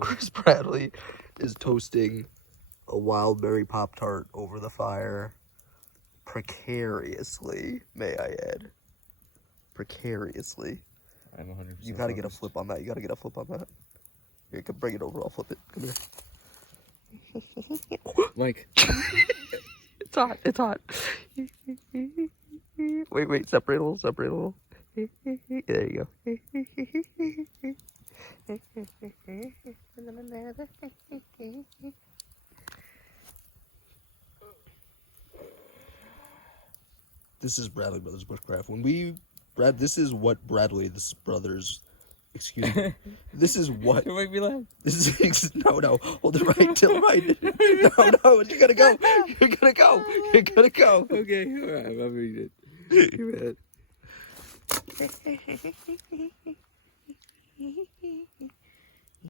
Chris Bradley is toasting a wild berry Pop-Tart over the fire. Precariously, may I add. Precariously. I'm 100%. You gotta get a flip on that. You gotta get a flip on that. Here, come bring it over. I'll flip it. Come here. Mike. It's hot. It's hot. Wait. Separate a little. There you go. This is Bradley Brothers Bushcraft. This is what Bradley, this brothers, excuse me. This is what. You make me laugh. This is no. Hold it right till right. No. You're gonna go. Okay, alright, I'm reading it. You're bad.